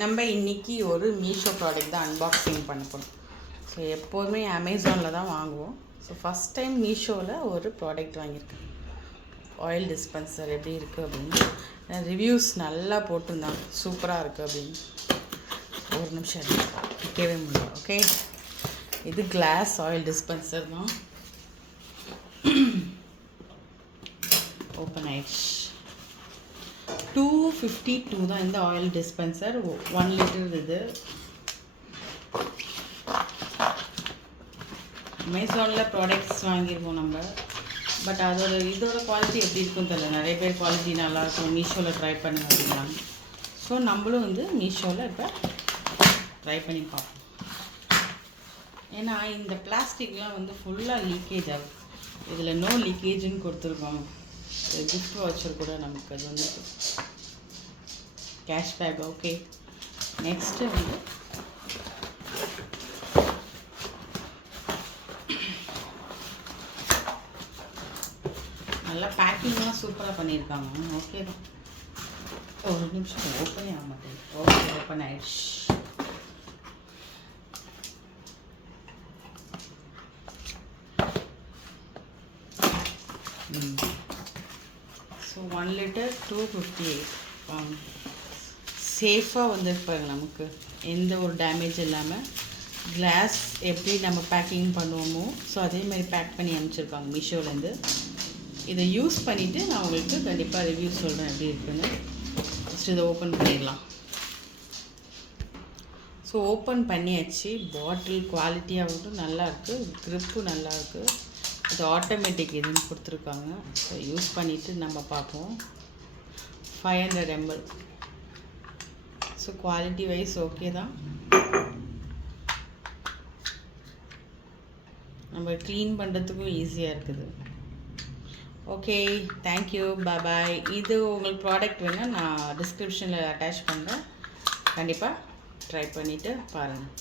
நம்ம இன்றைக்கி ஒரு மீஷோ ப்ராடக்ட் தான் அன்பாக்சிங் பண்ண போகிறோம். ஸோ எப்போதுமே அமேசானில் தான் வாங்குவோம். ஸோ ஃபஸ்ட் டைம் மீஷோவில் ஒரு ப்ராடக்ட் வாங்கியிருக்கேன். ஆயில் டிஸ்பென்சர் எப்படி இருக்குது அப்படின்னு ரிவ்யூஸ் நல்லா போட்டிருந்தாங்க, சூப்பராக இருக்குது அப்படின்னு. ஒரு நிமிஷம் கேட்கவே முடியல. ஓகே, இது கிளாஸ் ஆயில் டிஸ்பென்சர் தான். ஓப்பன் ஆயிடுச்சு. 252 தான் இந்த ஆயில் டிஸ்பென்சர். 1 லிட்டர் இது. அமேசானில் ப்ராடக்ட்ஸ் வாங்கியிருக்கோம் நம்ம. பட் இதோட குவாலிட்டி எப்படி இருக்குன்னு தெரியல. நிறைய பேர் குவாலிட்டி நல்லாயிருக்கும், மீஷோவில் ட்ரை பண்ணுங்க அப்படின்னாங்க. ஸோ நம்மளும் மீஷோவில் இப்போ ட்ரை பண்ணி பார்ப்போம். ஏன்னா இந்த பிளாஸ்டிக்லாம் ஃபுல்லாக லீக்கேஜ் ஆகும். இதில் நோ லீக்கேஜுன்னு கொடுத்துருக்கோம். கிஃப்ட் வாட்சர் கூட நமக்கு அது கேஷ்பேக். ஓகே, நெக்ஸ்ட்டு நல்லா பேக்கிங்லாம் சூப்பராக பண்ணியிருக்காங்க. ஓகே தான். ஒரு நிமிஷம் ஓப்பனே ஆக மாட்டேங்குது. ஓகே, ஓப்பன் ஆயிடுச்சு. ஸோ 1 லிட்டர் 258 சேஃபாக வந்துருப்பாங்க. நமக்கு எந்த ஒரு டேமேஜ் இல்லாமல் கிளாஸ் எப்படி நம்ம பேக்கிங் பண்ணுவோமோ ஸோ அதே மாதிரி பேக் பண்ணி அனுப்பிச்சிருக்காங்க மீஷோலேருந்து. இதை யூஸ் பண்ணிவிட்டு நான் உங்களுக்கு கண்டிப்பாக ரிவ்யூ சொல்கிறேன் எப்படி இருக்குன்னு. ஃபஸ்ட்டு இதை ஓப்பன் பண்ணிடலாம். ஸோ ஓப்பன் பண்ணியாச்சு. பாட்டில் குவாலிட்டியாகட்டும் நல்லாயிருக்கு, க்ரிப்பு நல்லாயிருக்கு. இது ஆட்டோமேட்டிக் இதுன்னு கொடுத்துருக்காங்க. ஸோ யூஸ் பண்ணிவிட்டு நம்ம பார்ப்போம். 500 ml. So quality wise okay தான். நம்ம க்ளீன் பண்ணுறதுக்கும் ஈஸியாக இருக்குது. Okay, thank you, bye. இது உங்களுக்கு ப்ராடக்ட் வேணால் நான் டிஸ்கிரிப்ஷனில் அட்டாச் பண்ணுறேன். கண்டிப்பாக ட்ரை பண்ணிவிட்டு பாருங்கள்.